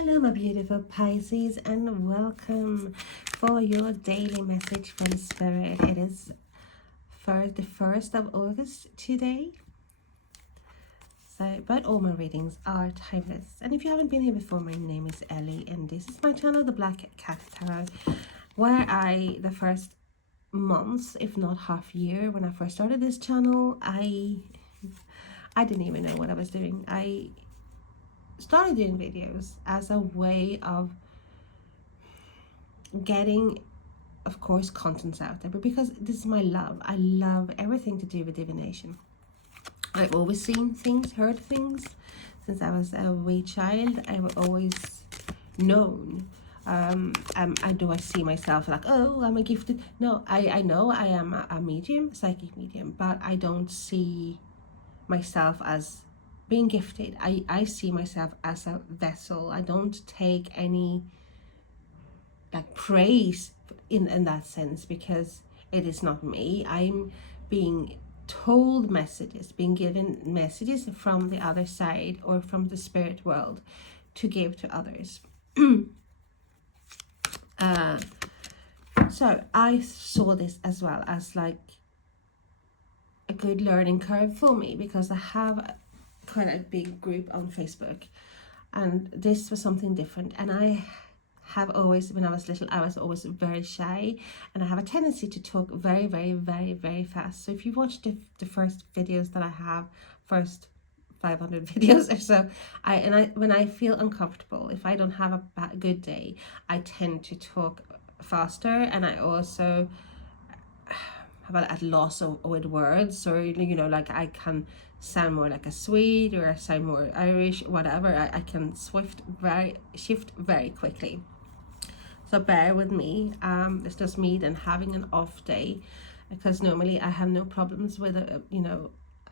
Hello my beautiful Pisces, and welcome for your daily message from Spirit. It is for the 1st of August today. But all my readings are timeless. And if you haven't been here before, my name is Ellie and this is my channel, the Black Cat Tarot, where the first months, if not half year, when I first started this channel, I didn't even know what I was doing. I started doing videos as a way of getting, of course, contents out there, but because this is my love. I love everything to do with divination. I've always seen things, heard things since I was a wee child. I've always known. I see myself like, oh, I'm a gifted. No, I know I am a medium, psychic medium, but I don't see myself as being gifted. I see myself as a vessel. I don't take any like praise in that sense, because it is not me. I'm being told messages, being given messages from the other side or from the spirit world to give to others. So I saw this as well as like a good learning curve for me, because I have quite a big group on Facebook, and this was something different. And I have always, when I was little, I was always very shy, and I have a tendency to talk very, very, very, very fast. So if you watch the first videos that I have, first 500 videos or so, when I feel uncomfortable, if I don't have a good day, I tend to talk faster, and I also at loss with words, or like I can sound more like a Swede, or I sound more Irish, whatever. I can shift very quickly, so bear with me. It's just me then having an off day, because normally I have no problems with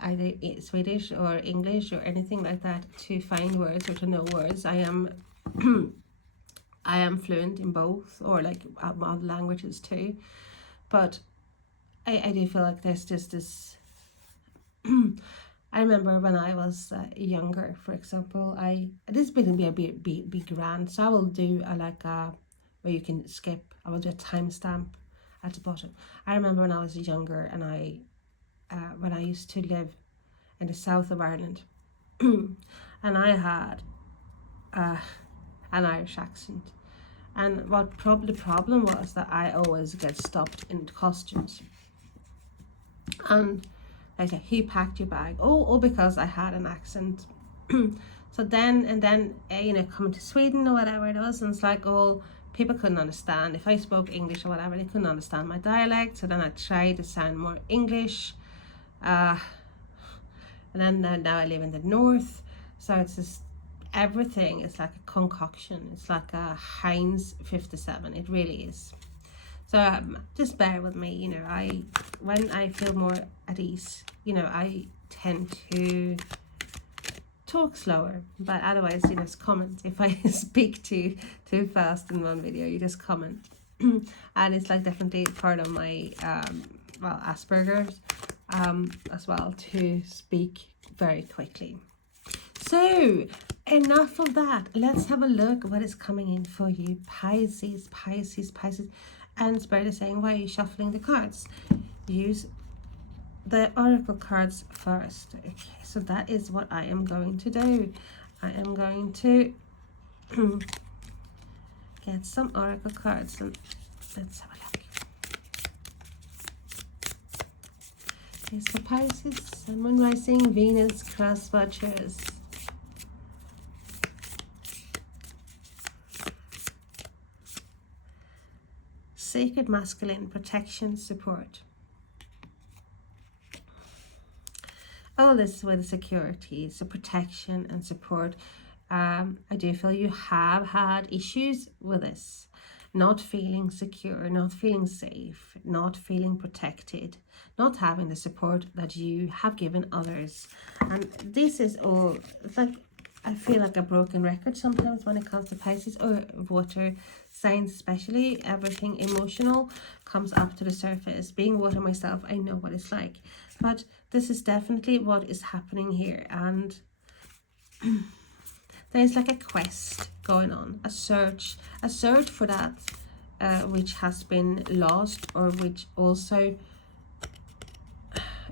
either Swedish or English or anything like that to find words or to know words. I am I am fluent in both, or like other languages too, but I do feel like there's just this I remember when I was younger, for example, this wouldn't be grand, so I will do where you can skip. I will do a timestamp at the bottom. I remember when I was younger, and when I used to live in the south of Ireland, and I had an Irish accent, and the problem was that I always get stopped in costumes. And like, who packed your bag? Oh, because I had an accent. So then coming to Sweden or whatever it was, and it's like, oh, people couldn't understand if I spoke English or whatever. They couldn't understand my dialect. So then I tried to sound more English, and then now I live in the north, so it's just everything is like a concoction. It's like a Heinz 57. It really is. So just bear with me. When I feel more at ease, I tend to talk slower, but otherwise you just comment. If I speak too fast in one video, you just comment. And it's like definitely part of my Asperger's as well, to speak very quickly. So enough of that. Let's have a look what is coming in for you, Pisces. And Spirit is saying, why are you shuffling the cards? Use the oracle cards first. Okay, so that is what I am going to do. I am going to get some oracle cards, and let's have a look. Okay, so Pisces, Sun, Moon, Rising, Venus, crosswatchers. Sacred masculine, protection, support. All this with security, so protection and support. I do feel you have had issues with this, not feeling secure, not feeling safe, not feeling protected, not having the support that you have given others. And this is all, it's like, I feel like a broken record sometimes when it comes to Pisces or water signs, especially. Everything emotional comes up to the surface. Being water myself, I know what it's like. But this is definitely what is happening here. And there's like a quest going on, a search for that which has been lost, or which also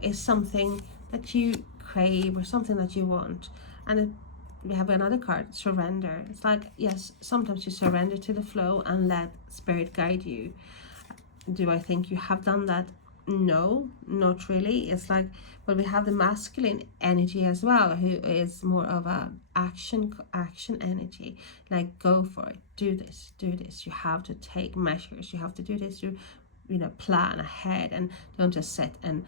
is something that you crave or something that you want. And we have another card, surrender. It's like, yes, sometimes you surrender to the flow and let spirit guide you. Do I think you have done that? No, not really. It's like, well, we have the masculine energy as well, who is more of a action energy, like go for it, do this, you have to take measures, you have to do this, you know, plan ahead, and don't just sit and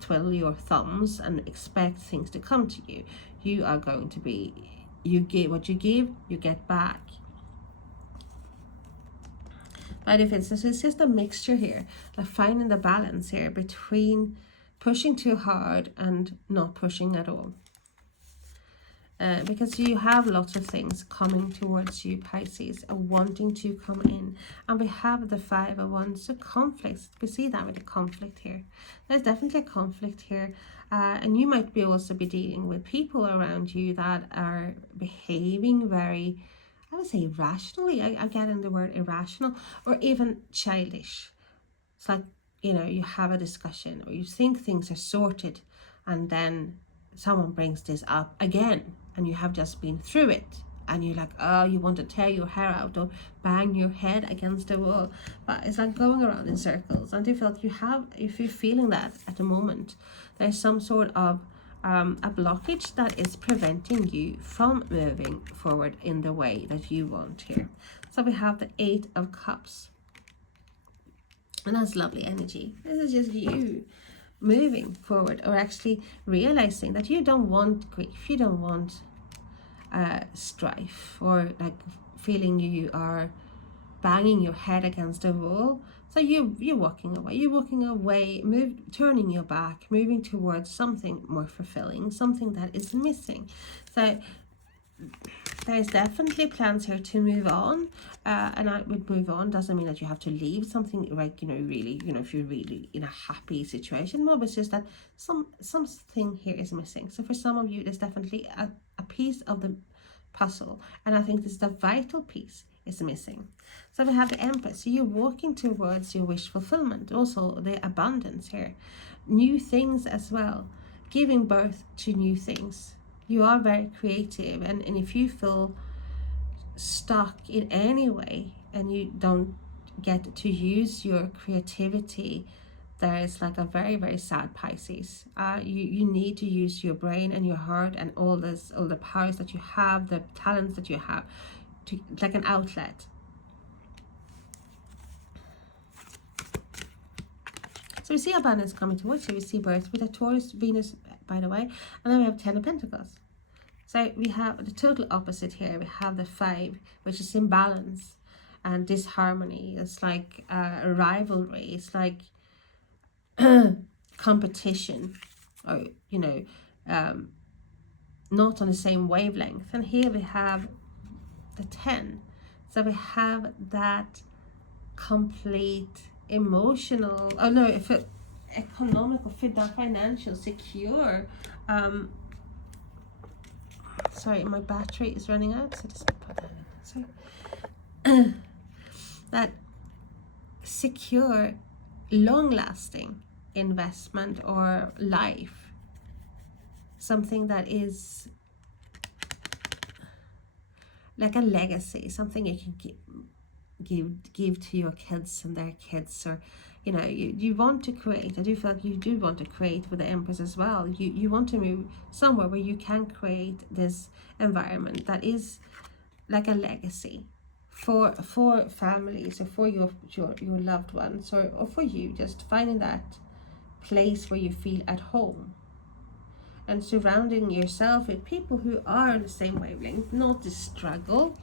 twiddle your thumbs and expect things to come to you. You are going to be, you give what you give, you get back. But if it's just a mixture here, like finding the balance here between pushing too hard and not pushing at all. Because you have lots of things coming towards you, Pisces, wanting to come in. And we have the 5 of Wands, so conflicts. We see that with the conflict here. There's definitely a conflict here. And you might be also be dealing with people around you that are behaving very, I would say, irrationally. I get in the word irrational, or even childish. It's like, you know, you have a discussion or you think things are sorted, and then someone brings this up again, and you have just been through it, and you're like, oh, you want to tear your hair out or bang your head against the wall. But it's like going around in circles. And I feel like you have, if you're feeling that at the moment, there's some sort of a blockage that is preventing you from moving forward in the way that you want here. So we have the 8 of Cups, and that's lovely energy. This is just you moving forward, or actually realizing that you don't want grief, you don't want strife, or like feeling you are banging your head against a wall. So you're walking away, turning your back, moving towards something more fulfilling, something that is missing. So there's definitely plans here to move on, and I would move on doesn't mean that you have to leave something, like, you know, really, you know, if you're really in a happy situation. No, but it's just that something here is missing. So for some of you, there's definitely a piece of the puzzle, and I think this is the vital piece is missing. So we have the Empress. So you're walking towards your wish fulfillment, also the abundance here, new things as well, giving birth to new things. You are very creative, and if you feel stuck in any way and you don't get to use your creativity, there is like a very, very sad Pisces. You need to use your brain and your heart and all the powers that you have, the talents that you have, to like an outlet. So we see abundance coming towards you. We see birth with a Taurus, Venus, by the way, and then we have 10 of Pentacles. So we have the total opposite here. We have the 5, which is imbalance and disharmony. It's like a rivalry. It's like competition, or, you know, not on the same wavelength. And here we have the 10. So we have that complete emotional, oh no, if it economical, financial, secure. Sorry, my battery is running out, so just put that in. Sorry. That secure, long-lasting investment or life, something that is like a legacy, something you can give to your kids and their kids, or, you know, you want to create. I do feel like you do want to create with the Empress as well. You want to move somewhere where you can create this environment that is like a legacy for families, or for your loved ones, or for you, just finding that place where you feel at home, and surrounding yourself with people who are on the same wavelength, not the struggle.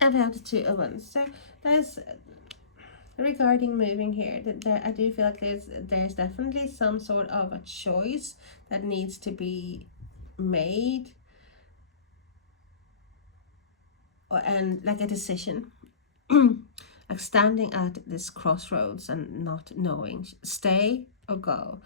And we have the 2 of Wands. So there's, regarding moving here, that I do feel like there's definitely some sort of a choice that needs to be made, and like a decision, like standing at this crossroads and not knowing, stay or go,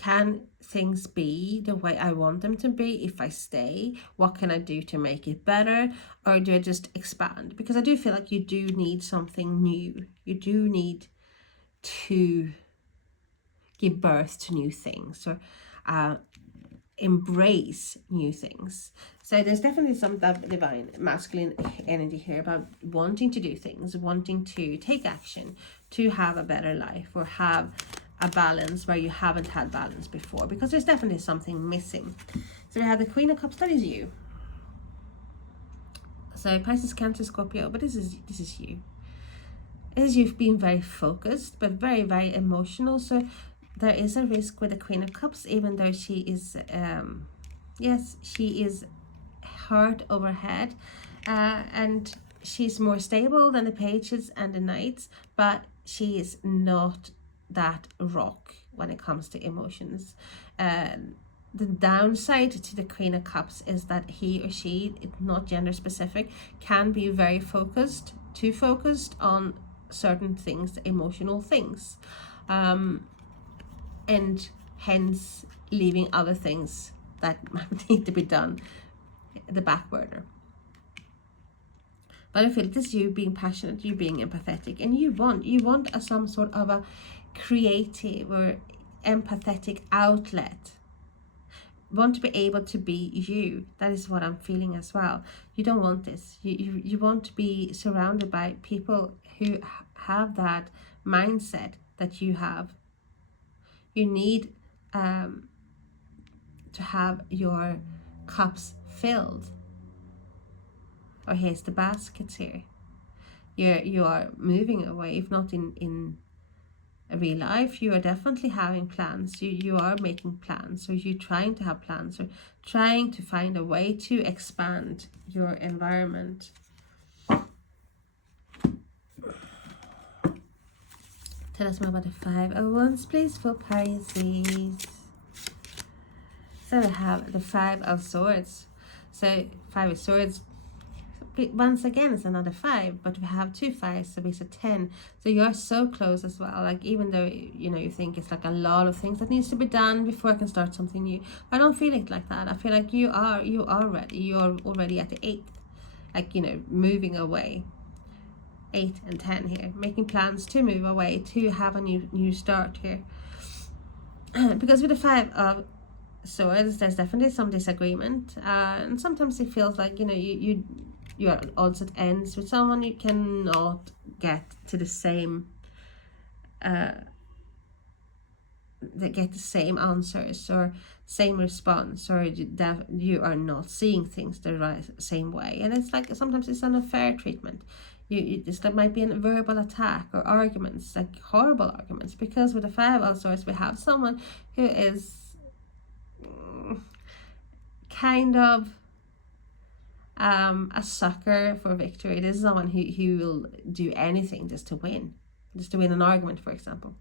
can things be the way I want them to be if I stay? What can I do to make it better? Or do I just expand? Because I do feel like you do need something new. You do need to give birth to new things, or embrace new things. So there's definitely some divine masculine energy here about wanting to do things, wanting to take action, to have a better life, or have a balance where you haven't had balance before, because there's definitely something missing. So we have the Queen of Cups. That is you. So Pisces, Cancer, Scorpio, but this is you. It is you being very focused, but very, very emotional. So there is a risk with the Queen of Cups, even though she is, yes, she is heart over head, and she's more stable than the Pages and the Knights, but she is not that rock when it comes to emotions. The downside to the Queen of Cups is that he or she, it's not gender specific, can be very focused, too focused on certain things, emotional things, and hence leaving other things that need to be done the back burner. But I feel this is you being passionate, you being empathetic, and you want some sort of a creative or empathetic outlet. Want to be able to be you. That is what I'm feeling as well. You don't want this. You want to be surrounded by people who have that mindset that you have. You need to have your cups filled. Or here's the baskets here. You are moving away, if not in real life, you are definitely having plans. You are making plans, or you're trying to have plans, or trying to find a way to expand your environment. Tell us more about the Five of Wands, please, for Pisces. So we have the Five of Swords. So Five of Swords, once again, it's another 5, but we have 2 5s, so it's a 10. So you are so close as well. Like, even though you think it's like a lot of things that needs to be done before I can start something new, I don't feel it like that. I feel like you are ready. You are already at the 8th, like, moving away. 8 and 10 here, making plans to move away, to have a new start here. Because with the 5 of Swords, there's definitely some disagreement, and sometimes it feels like you are odds at ends with someone. You cannot get to the same get the same answers or same response, or you are not seeing things the same way, and it's like sometimes it's an unfair treatment. That might be a verbal attack or arguments, like horrible arguments, because with the 5 of Swords we have someone who is kind of a sucker for victory. This is someone who will do anything just to win an argument, for example.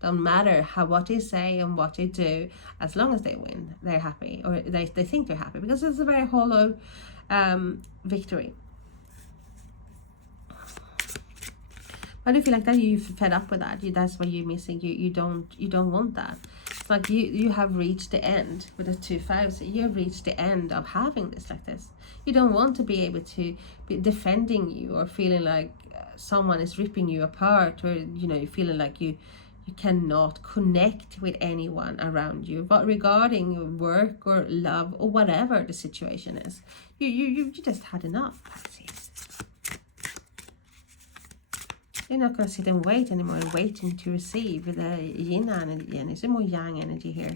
Don't matter what they say and what they do, as long as they win, they're happy, or they think they're happy, because it's a very hollow victory. But I feel like that you're fed up with that. That's what you're missing. You don't want that. It's like you have reached the end with the 2 5s. You have reached the end of having this like this. You don't want to be able to be defending you, or feeling like someone is ripping you apart, or you're feeling like you cannot connect with anyone around you, but regarding your work or love or whatever the situation is. You just had enough, Pisces. You're not going to sit and wait anymore, waiting to receive with the yin energy, and it's a more yang energy here.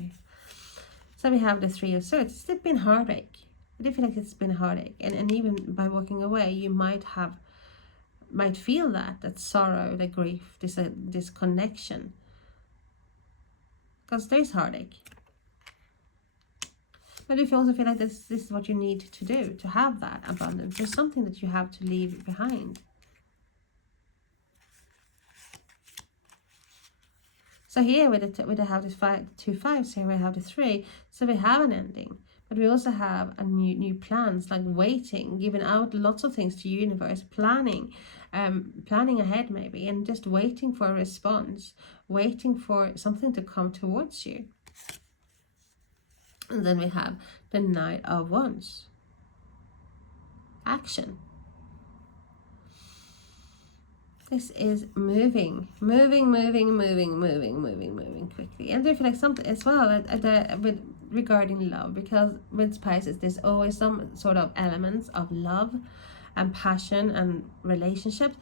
So we have the 3 of Swords. It's been heartache. I do feel like it's been a heartache, and even by walking away, you might feel that sorrow, the grief, this connection, because there's heartache. But if you also feel like this is what you need to do to have that abundance, there's something that you have to leave behind. So here we have this 2 5s here, we have the 3, so we have an ending, but we also have a new plans, like waiting, giving out lots of things to universe, planning ahead maybe, and just waiting for a response, waiting for something to come towards you. And then we have the Knight of Wands. Action. This is moving quickly. And I feel like something as well with regarding love, because with Pisces there's always some sort of elements of love and passion and relationships.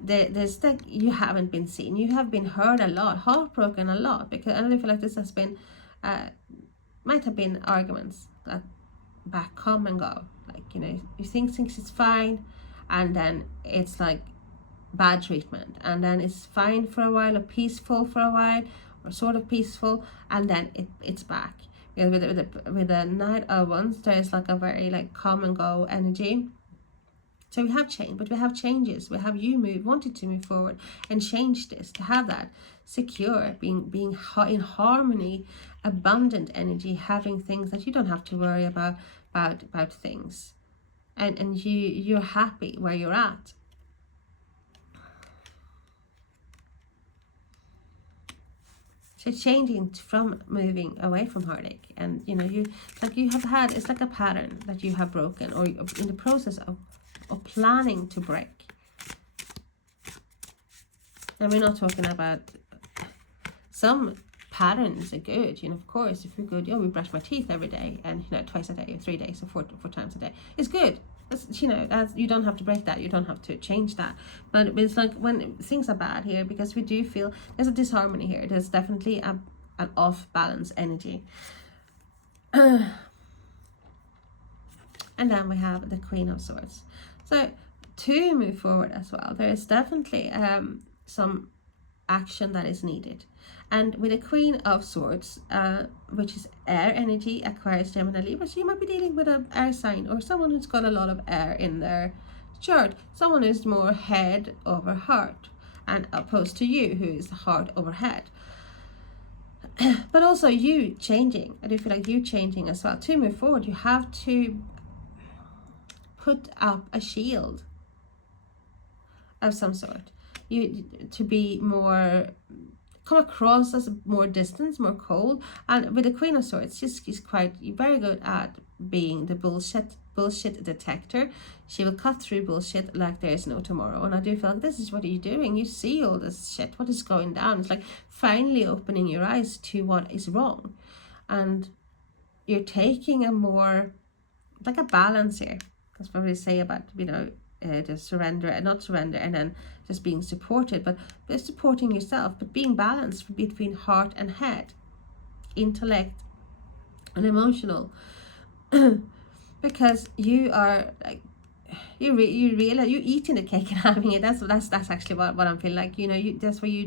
There's like you haven't been seen, you have been hurt a lot, heartbroken a lot, because and I feel like this has been might have been arguments that back come and go, like, you know, you think things is fine, and then it's like bad treatment, and then it's fine for a while, or peaceful for a while, or sort of peaceful, and then it's back. You know, with the Knight of Wands, there's like a very like come and go energy. So we have change, but we have changes. We have you wanted to move forward and change this, to have that secure, being in harmony, abundant energy, having things that you don't have to worry about things, and you're happy where you're at. So changing from moving away from heartache, and you know, you have had, it's like a pattern that you have broken, or in the process of planning to break. And we're not talking about some patterns are good, you know, of course, if you're good, we brush my teeth every day, and you know, twice a day or 3 days or four times a day, it's good. You know, you don't have to break that, you don't have to change that. But it's like when things are bad here, because we do feel there's a disharmony here, there's definitely an off balance energy. And then we have the Queen of Swords. So to move forward as well, there is definitely some action that is needed. And with the Queen of Swords, which is air energy, Aquarius, Gemini, Libra, so you might be dealing with an air sign, or someone who's got a lot of air in their chart, someone who's more head over heart, and opposed to you, who is heart over head. But also you changing. I do feel like you changing as well. To move forward, you have to put up a shield of some sort. You to be more, come across as more distant, more cold. And with the Queen of Swords, she's quite very good at being the bullshit detector. She will cut through bullshit like there is no tomorrow. And I do feel like this is what you're doing. You see all this shit, what is going down. It's like finally opening your eyes to what is wrong, and you're taking a more like a balance here. That's what we say about, you know, just surrender and not surrender, and then just being supported, but supporting yourself, but being balanced between heart and head, intellect and emotional. Because you are like, you realize you're eating the cake and having it. That's actually what I'm feeling like, you know, that's where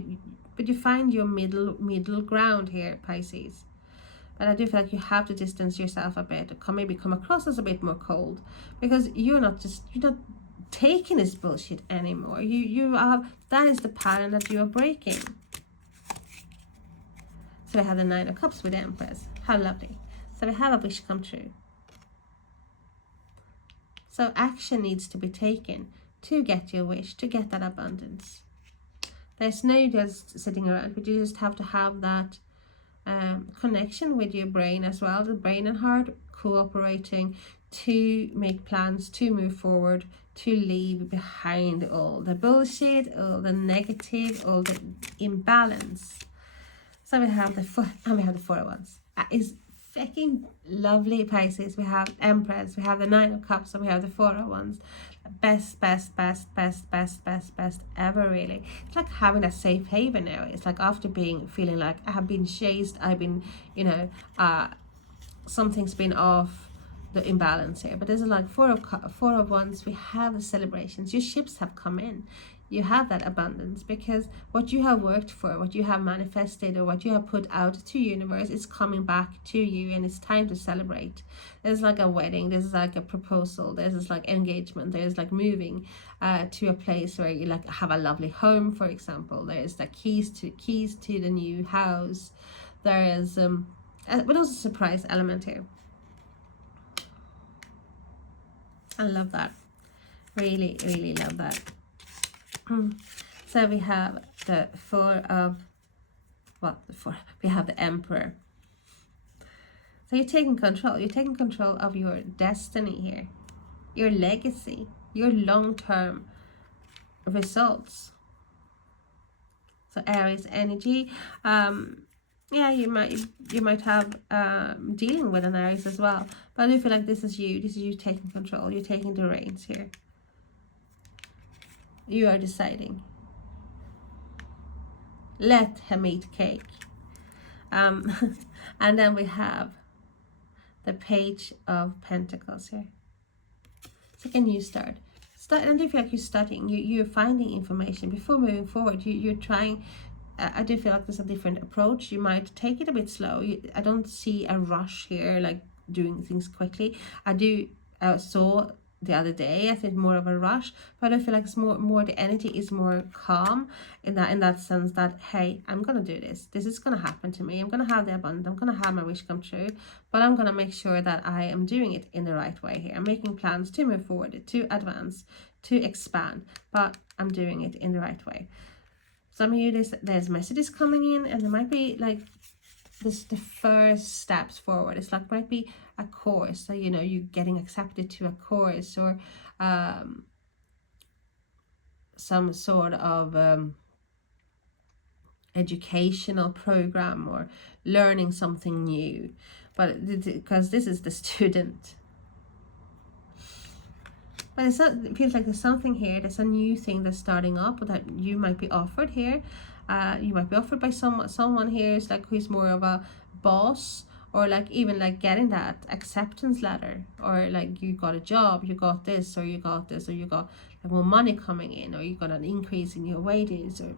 but you find your middle ground here, Pisces. But I do feel like you have to distance yourself a bit, maybe come across as a bit more cold, because you're not taking this bullshit anymore. You are, that is the pattern that you are breaking. So we have the Nine of Cups with the Empress. How lovely. So we have a wish come true. So action needs to be taken to get your wish, to get that abundance. There's no just sitting around, but you just have to have that connection with your brain as well, the brain and heart cooperating to make plans, to move forward, to leave behind all the bullshit, all the negative, all the imbalance. So we have the Four of Wands. That is fucking lovely, Pisces. We have Empress, we have the Nine of Cups, and we have the Four of Wands. Best ever, really. It's like having a safe haven now. It's like after feeling like I have been chased, I've been, you know, something's been off, the imbalance here. But this is like Four of Wands. We have the celebrations. Your ships have come in. You have that abundance, because what you have worked for, what you have manifested, or what you have put out to universe is coming back to you, and it's time to celebrate. There's like a wedding, there's like a proposal, there's like engagement, there's like moving to a place where you like have a lovely home, for example. There's the keys to the new house. There is but also a surprise element here. I love that. Really, really love that. So we have the we have the Emperor. So you're taking control. You're taking control of your destiny here, your legacy, your long-term results. So Aries energy, yeah, you might have dealing with an Aries as well, but I do feel like this is you taking control. You're taking the reins here. You are deciding. Let him eat cake. And then we have the Page of Pentacles here. It's like a new start. And I feel like you're studying, you're finding information before moving forward. You're trying. I do feel like there's a different approach. You might take it a bit slow. I don't see a rush here, like doing things quickly. I do saw the other day, I think more of a rush, but I feel like it's more the energy is more calm in that sense that, hey, I'm gonna do this. This is gonna happen to me. I'm gonna have the abundance. I'm gonna have my wish come true, but I'm gonna make sure that I am doing it in the right way here. I'm making plans to move forward, to advance, to expand, but I'm doing it in the right way. Some of you, there's messages coming in, and there might be like this the first steps forward. It's like might be a course, so you know, you getting accepted to a course, or some sort of educational program, or learning something new. But because this is the student, but it feels like there's something here. There's a new thing that's starting up that you might be offered here. You might be offered by someone here is like who's more of a boss, or like even like getting that acceptance letter, or like you got a job, you got this, or you got this, or you got like more money coming in, or you got an increase in your wages, or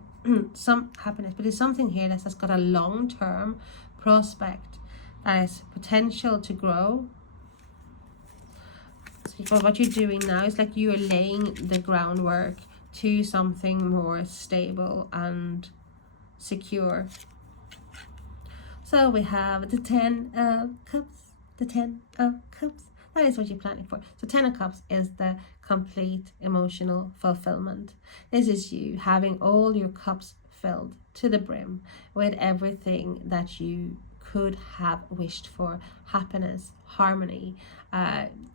some happiness. But there's something here that's got a long-term prospect that has potential to grow. But what you're doing now is like you're laying the groundwork to something more stable and secure. So we have the 10 of Cups, the 10 of Cups. That is what you're planning for. So 10 of Cups is the complete emotional fulfillment. This is you having all your cups filled to the brim with everything that you could have wished for: happiness, harmony,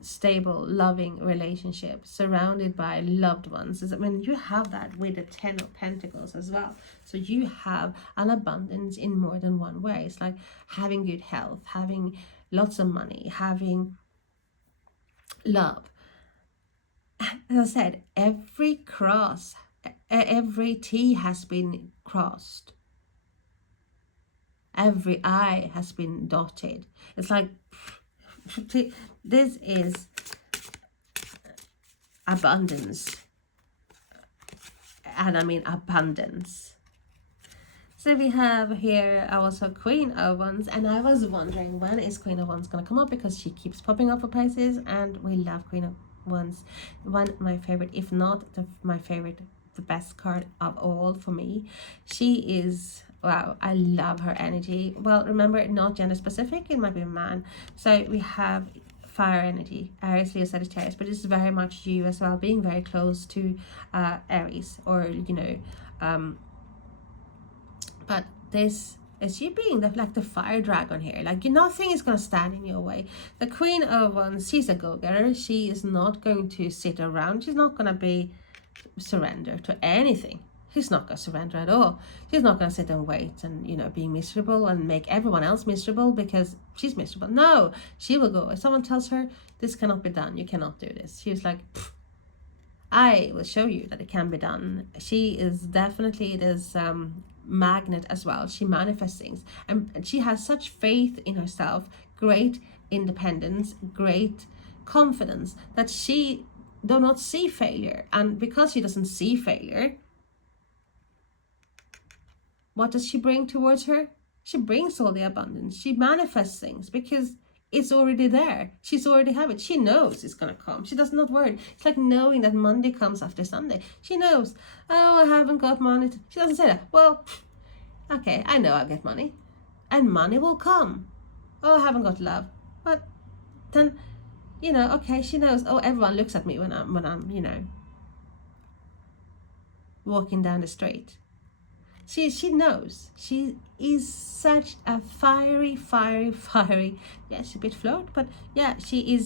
stable, loving relationship, surrounded by loved ones. I mean, you have that with the 10 of Pentacles as well. So you have an abundance in more than one way. It's like having good health, having lots of money, having love. As I said, every T has been crossed. Every I has been dotted. It's like this is abundance, and I mean abundance. So we have here also Queen of Wands, and I was wondering when is Queen of Wands gonna come up, because she keeps popping up for Pisces, and we love Queen of Wands. One of my favorite, if not my favorite, the best card of all for me. She is, wow, I love her energy. Well, remember, not gender specific, it might be a man. So we have fire energy, Aries, Leo, Sagittarius, but it's very much you as well, being very close to Aries, or you know, but this is you being like the fire dragon here. Like nothing is going to stand in your way. The Queen of Wands, she's a go-getter. She is not going to sit around. She's not going to be surrender to anything. She's not going to surrender at all. She's not going to sit and wait and, you know, be miserable and make everyone else miserable because she's miserable. No, she will go. If someone tells her this cannot be done, you cannot do this, she's like, I will show you that it can be done. She is definitely this magnet as well. She manifests things, and she has such faith in herself, great independence, great confidence, that she do not see failure. And because she doesn't see failure, what does she bring towards her? She brings all the abundance. She manifests things because it's already there. She's already have it. She knows it's gonna come. She does not worry. It's like knowing that Monday comes after Sunday. She knows, oh, I haven't got money. She doesn't say that. Well, okay, I know I'll get money, and money will come. Oh, I haven't got love, but then, you know, okay, she knows. Oh, everyone looks at me when I'm, you know, walking down the street. She knows. She is such a fiery. Yeah, she's a bit flawed, but yeah, she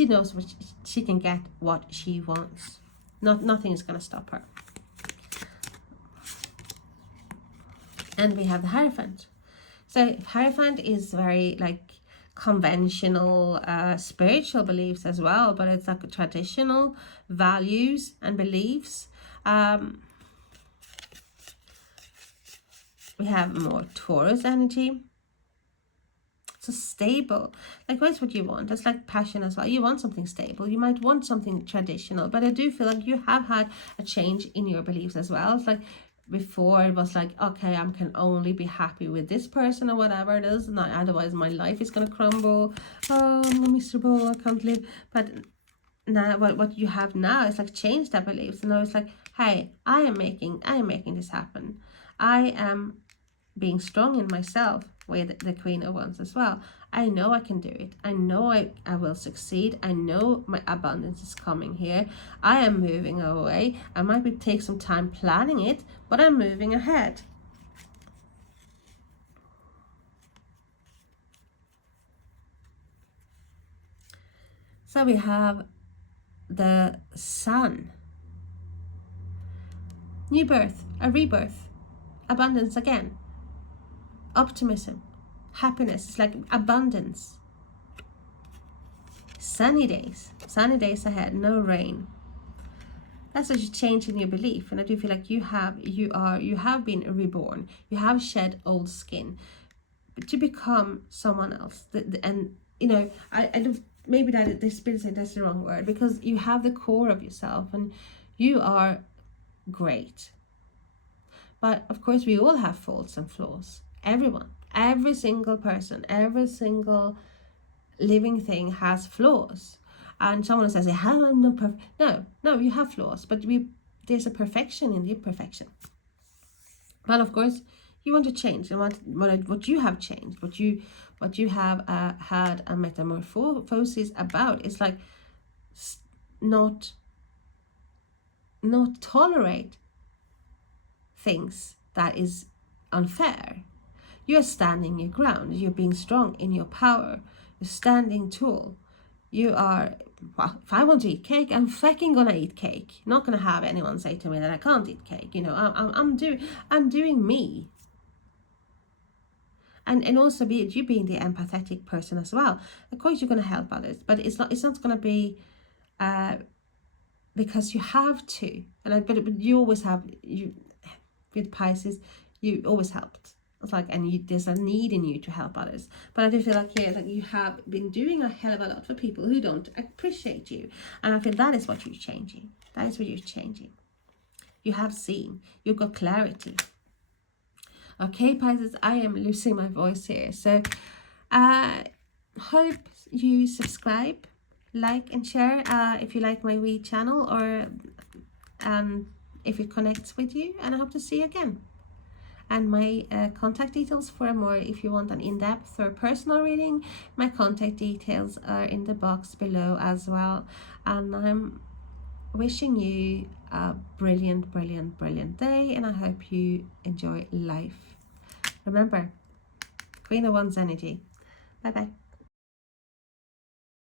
knows what she can get what she wants. Nothing is gonna stop her. And we have the Hierophant. So Hierophant is very like conventional spiritual beliefs as well, but it's like traditional values and beliefs. We have more Taurus energy. So stable, like what's what you want? It's like passion as well. You want something stable. You might want something traditional, but I do feel like you have had a change in your beliefs as well. It's like before it was like, okay, I can only be happy with this person or whatever it is, not otherwise my life is gonna crumble. Oh, I'm miserable, I can't live. But now what you have now is like changed that beliefs. And now it's like, hey, I am making this happen. I am being strong in myself, with the Queen of Wands as well. I know I can do it. I know I will succeed. I know my abundance is coming here. I am moving away. I might take some time planning it, but I'm moving ahead. So we have the Sun. New birth, a rebirth, abundance again. Optimism, happiness, it's like abundance. Sunny days ahead, no rain. That's what you change in your belief. And I do feel like you have been reborn. You have shed old skin to become someone else. And you know, I don't, maybe that the spirit said that's the wrong word, because you have the core of yourself and you are great. But of course we all have faults and flaws. Everyone, every single person, every single living thing has flaws. And someone says, "How am I not perfect?" No, you have flaws, but there's a perfection in the imperfection. But of course, you want to change, and what you have changed, what you have had a metamorphosis about is like not tolerate things that is unfair. You're standing your ground. You're being strong in your power. You're standing tall. You are, well, if I want to eat cake, I'm fucking gonna eat cake. Not gonna have anyone say to me that I can't eat cake. You know, I'm doing me. And also you being the empathetic person as well. Of course, you're gonna help others, but it's not gonna be because you have to. But you always have, with Pisces, you always helped. It's like, and there's a need in you to help others. But I do feel like here that you have been doing a hell of a lot for people who don't appreciate you. And I feel that is what you're changing. That is what you're changing. You have seen. You've got clarity. Okay, Pisces, I am losing my voice here. So hope you subscribe, like and share if you like my wee channel, or if it connects with you. And I hope to see you again. And my contact details for more, if you want an in-depth or personal reading, my contact details are in the box below as well. And I'm wishing you a brilliant day, and I hope you enjoy life. Remember, Queen of Wands energy. Bye bye.